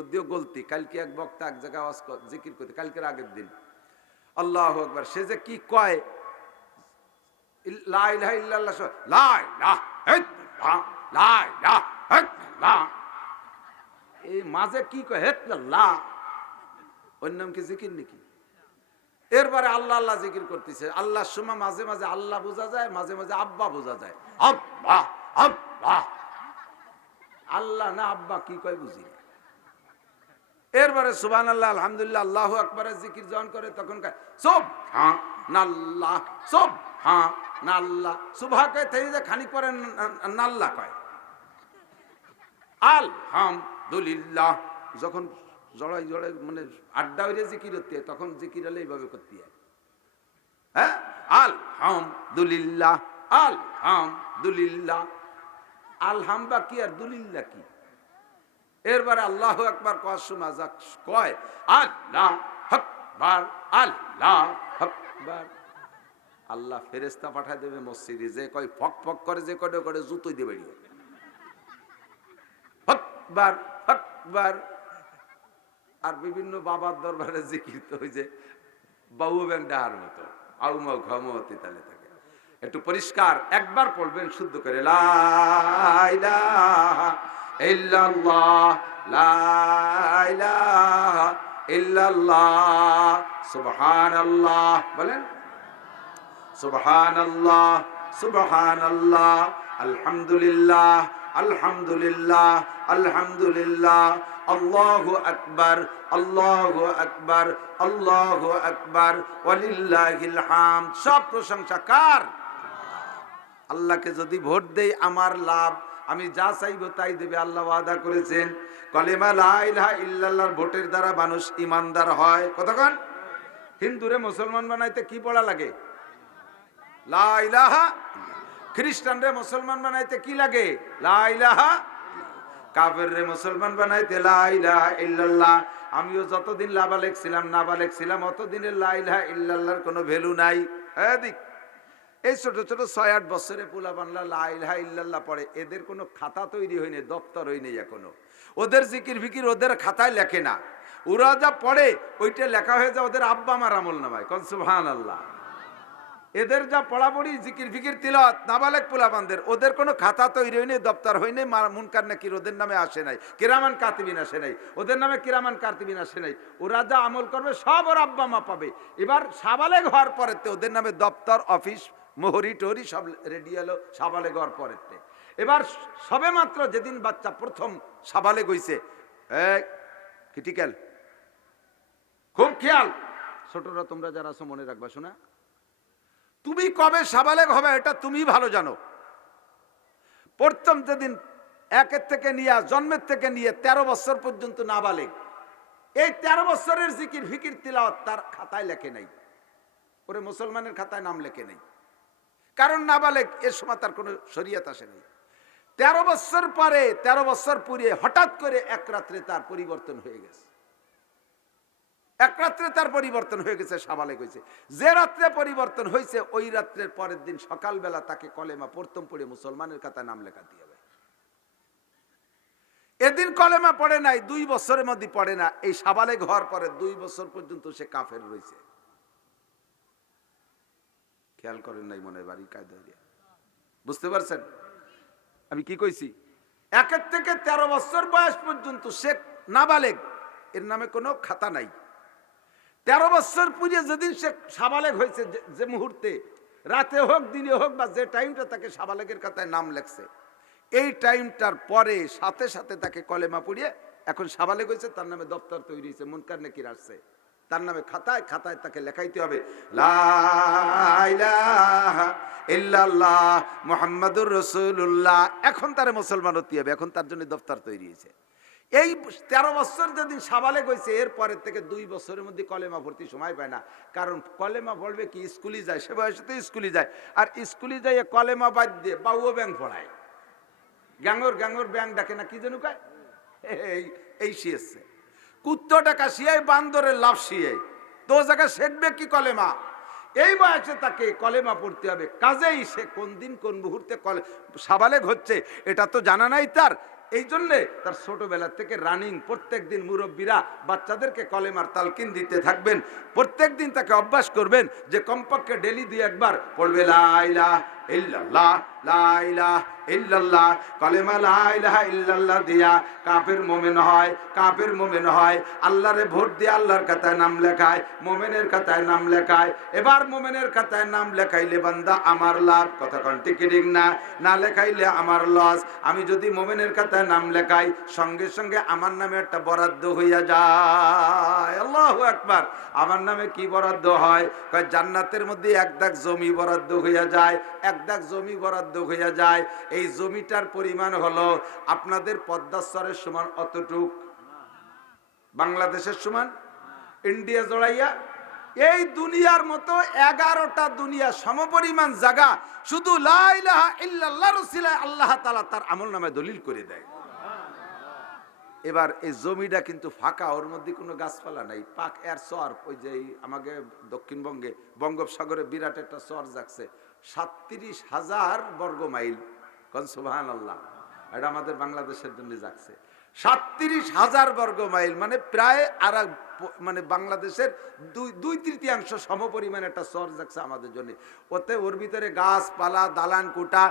মধ্যেও গলতি। কালকে এক বক্তা এক জায়গায় আওয়াজ জিকির করতে, কালকের আগের দিন, আল্লাহু আকবার, সে যে কি কয়, লা ইলাহা ইল্লাল্লাহ, লা ইলাহা ইল্লাল্লাহ, লা ইলাহা ইল্লাল্লাহ, এই মাঝে কি কয় হেল্লাহ, ওর নাম কি জিকির নাকি? এরপরে আল্লাহ আল্লাহ জিকির করতেছে। আল্লাহর সময় মাঝে মাঝে আল্লাহ বোঝা যায়, মাঝে মাঝে আব্বা বোঝা যায়। আব্বা আব্বা, আল্লাহ না আব্বা কি কয় বুঝি না। এরপরে সুবহানাল্লাহ আলহামদুলিল্লাহ আল্লাহু আকবারের জিকির যখন করে তখন কয় সুবহানাল্লাহ, সুবহানাল্লাহ, সুবহা কয় থেকে যে খানিক পরে নাল্লাহ কয়। আলহামদুলিল্লাহ যখন জড়াই জড়াই মানে আড্ডা হইলে জিকির হতে, তখন জিকির হলে এইভাবে করতে হয়। হ্যাঁ, আলহামদুলিল্লাহ, আলহামদুলিল্লাহ, আলহামবা কি আর দুলিল্লাহ কি? এরবারে আল্লাহু আকবার কওয়ার সময় যা কয় আল্লাহ আকবার, আল্লাহ আকবার, আল্লাহ ফেরেশতা পাঠায় দেবে মসজিদে, যে কয় ফক ফক করে, যে কয়টা করে জুতোই দেবে আকবার আকবার। আর বিভিন্ন বাবার দরবারে জিকির তো ওই যে বাবু ব্যাং ডাহার মতো আউমাউ ঘামতি তালে থাকে। একটু পরিষ্কার একবার পড়বেন শুদ্ধ করে, লা ইলাহা ইল্লাল্লাহ, লা ইলাহা ইল্লাল্লাহ, সুবহানাল্লাহ, বলেন সুবহানাল্লাহ, সুবহানাল্লাহ, আলহামদুলিল্লাহ, আলহামদুলিল্লাহ, আলহামদুলিল্লাহ, আল্লাহু আকবার, আল্লাহু আকবার, আল্লাহু আকবার, ওয়ালিল্লাহিল হামদ। সব প্রশংসা কার? আল্লাহকে যদি ভোট দেই আমার লাভ, আমি যা চাইবো তাই দেবে। আল্লাহ ওয়াদা করেছেন কলেমা লা ইলাহা ইল্লাল্লাহর ভোটের দ্বারা মানুষ ইমানদার হয়। কতক্ষণ? হিন্দুরে মুসলমান বানাইতে কি পড়া লাগে? লা ইলাহা। খ্রিস্টানরে মুসলমান বানাইতে কি লাগে? লা ইলাহা। কাফেররে মুসলমান বানাইতে লা ইলাহা ইল্লাল্লাহ। আমিও যতদিন লাবালেক ছিলাম, নাবালেক ছিলাম, অতদিনের লা ইলাহা ইল্লাল্লাহর কোনো ভ্যালু নাই। এদিক এই ছোট ছোট 6-8 বছরে পোলা বাংলা লা ইলাহা ইল্লাল্লাহ পড়ে, এদের কোনো খাতা তৈরি হয়নি, দপ্তর হয়নি এখনো। ওদের জিকির ফিকির ওদের খাতায় লেখে না, ওরা যা পড়ে ওইটা লেখা হয়ে যায় ওদের আব্বা আমার আমল নামায়। কোন সুবহানাল্লাহ। এদের যা পড়াপড়ি জিকির ফিকির তিলাওয়াত নাবালেক পোলাপানদের, ওদের কোনো খাতা তৈরি হয়নি, দপ্তর হয়নি, মুনকার নাকির ওদের নামে আসে নাই, কিরামান কাতিবিন আসে নাই, ওদের নামে কিরামান কাতিবিন আসে নাই। ওরা যা আমল করবে সব ওর আব্বা মা পাবে। এবার সাবালেগ হওয়ার পরেতে ওদের নামে দপ্তর, অফিস, মোহরি টোহরি সব রেডি হলো সাবালেগ হওয়ার পরেতে। এবার সবে মাত্র যেদিন বাচ্চা প্রথম সাবালেগ হইছে, ক্রিটিক্যাল, খুব খেয়াল, ছোটরা তোমরা যারা আছো মনে রাখবা, শোনা, তুমি কবে সাবালেগ হবে এটা তুমি ভালো জানো। প্রথম যেদিন একের থেকে নিয়ে জন্মের থেকে নিয়ে 13 বছর পর্যন্ত নাবালেগ, এই 13 বছরের জিকির ফিকির তিলাওয়াত তার খাতায় লেখে নাই, ওরে মুসলমানের খাতায় নাম লেখে নাই, কারণ নাবালেগ এর সময় তার কোনো শরীয়ত আসে নাই। 13 বছর পরে 13 বছর পুরিয়ে হঠাৎ করে এক রাত্রে তার পরিবর্তন হয়ে গেছে, এক রাত্রে তার পরিবর্তন হয়ে গেছে, সাবালেগ হয়েছে। যে রাত্রে পরিবর্তন হয়েছে ওই রাত্রের পরের দিন সকালবেলা তাকে কলেমা প্রথম পড়ে মুসলমানের খাতায় নাম লেখা দিয়ে হবে। এদিন কলেমা পড়ে নাই, 2 বছরের মধ্যে পড়ে না, এই সাবালেগ হওয়ার পরে 2 বছর পর্যন্ত সে কাফের রয়েছে। খেয়াল করেন নাই মনে বাড়ি কায়দা, বুঝতে পারছেন আমি কি কইছি? 1 থেকে 13 বছর বয়স পর্যন্ত সে নাবালেগ, এর নামে কোনো খাতা নাই। 13 বছর পুরিয়ে যেদিন সে সাবালেগ হয়েছে, যে মুহূর্তে রাতে হোক দিনে হোক বা যে টাইমটা তাকে সাবালেগের খাতায় নাম লেখছে, এই টাইমটার পরে সাথে সাথে তাকে কলেমা পড়িয়ে এখন সাবালেগ হয়েছে, তার নামে দপ্তর তৈরি হয়েছে, মুনকার নাকির আসছে, তার নামে খাতায় খাতায় তাকে লেখাইতে হবে লা ইলাহা ইল্লাল্লাহ মুহাম্মাদুর রাসূলুল্লাহ। এখন তারে মুসলমান হতে হবে, এখন তার জন্য দপ্তর তৈরি হয়েছে। এই 13 বছর যেদিন সাবালেগ হয়েছে, এর পরের থেকে 2 বছরের মধ্যে কলেমা ভর্তি সময় পায় না, কারণ কলেমা পড়বে কি, স্কুলে যায়, সে বয়সে তো স্কুলে যায়, আর স্কুলে যাই কলেমা বাদ দিয়ে বাউও ব্যাংক পড়ায়, গ্যাঙ্গর গ্যাঙ্গর ব্যাংক ডাকে না কি যেন কয়, এই শিয়েছে কুত্তো টাকা শিয়াই বান্দরের লাভ শিয়ে, তো জায়গায় শেখবে কি কলেমা? এই বয়সে তাকে কলেমা পড়তে হবে। কাজেই সে কোন দিন কোন মুহূর্তে সাবালেগ হচ্ছে এটা তো জানা নাই তার, এই জন্যে তার ছোটবেলা থেকে রানিং প্রত্যেক দিন মুরব্বীরা বাচ্চাদেরকে কলেমার তালকিন দিতে থাকবেন। প্রত্যেক দিন তাকে অভ্যাস করবেন যে কমপক্ষে ডেলি 2-1 পড়বে লা ইলাহা ইল্লাল্লাহ, লা ইলাহা ইল্লাল্লাহ। কলেমা লা ইলাহা ইল্লাল্লাহ দিয়া কাফের মুমিন হয়, কাফের মুমিন হয়। আল্লাহরে ভোট দিয়ে আল্লাহর খাতায় নাম লেখায়, মুমিনের খাতায় নাম লেখায়। এবার মুমিনের খাতায় নাম লেখাইলে বান্দা আমার লাভ, কথা কোন ঠিক না? না লেখাইলে আমার লস। আমি যদি মুমিনের খাতায় নাম লেখাই, সঙ্গে সঙ্গে আমার নামে একটা বরাদ্দ হইয়া যায়। আল্লাহু আকবার। আমার নামে কি বরাদ্দ হয়? কয় জান্নাতের মধ্যে 1 দাগ জমি বরাদ্দ হইয়া যায়, 1 দাগ জমি বরাদ্দ হইয়া যায়। এই জমিটার পরিমাণ হলো আপনাদের পদ্মাশ্বরের সমান অতটুক, বাংলাদেশের সমান, ইন্ডিয়া জড়াইয়া এই দুনিয়ার মতো 11টা দুনিয়া সমপরিমাণ জায়গা শুধু লা ইলাহা ইল্লাল্লাহর উসিলায় আল্লাহ তাআলা তার আমলনামায় দলিল করে দেয়। এবার এই জমিটা কিন্তু ফাঁকা, ওর মধ্যে কোনো গাছপালা নাই, পাক এর চর। ওই যে আমাকে দক্ষিণবঙ্গে বঙ্গোপসাগরে বিরাট একটা চর জাগছে, 37,000 বর্গ মাইল। কোন সুবহানাল্লাহ। এটা আমাদের বাংলাদেশের জন্য জাগছে 37,000 বর্গ মাইল, মানে প্রায় আর মানে বাংলাদেশের 2/3 সমপরিমাণ একটা চর জাগছে আমাদের জন্য। ওতে ওর ভিতরে গাছপালা, দালান কোটা,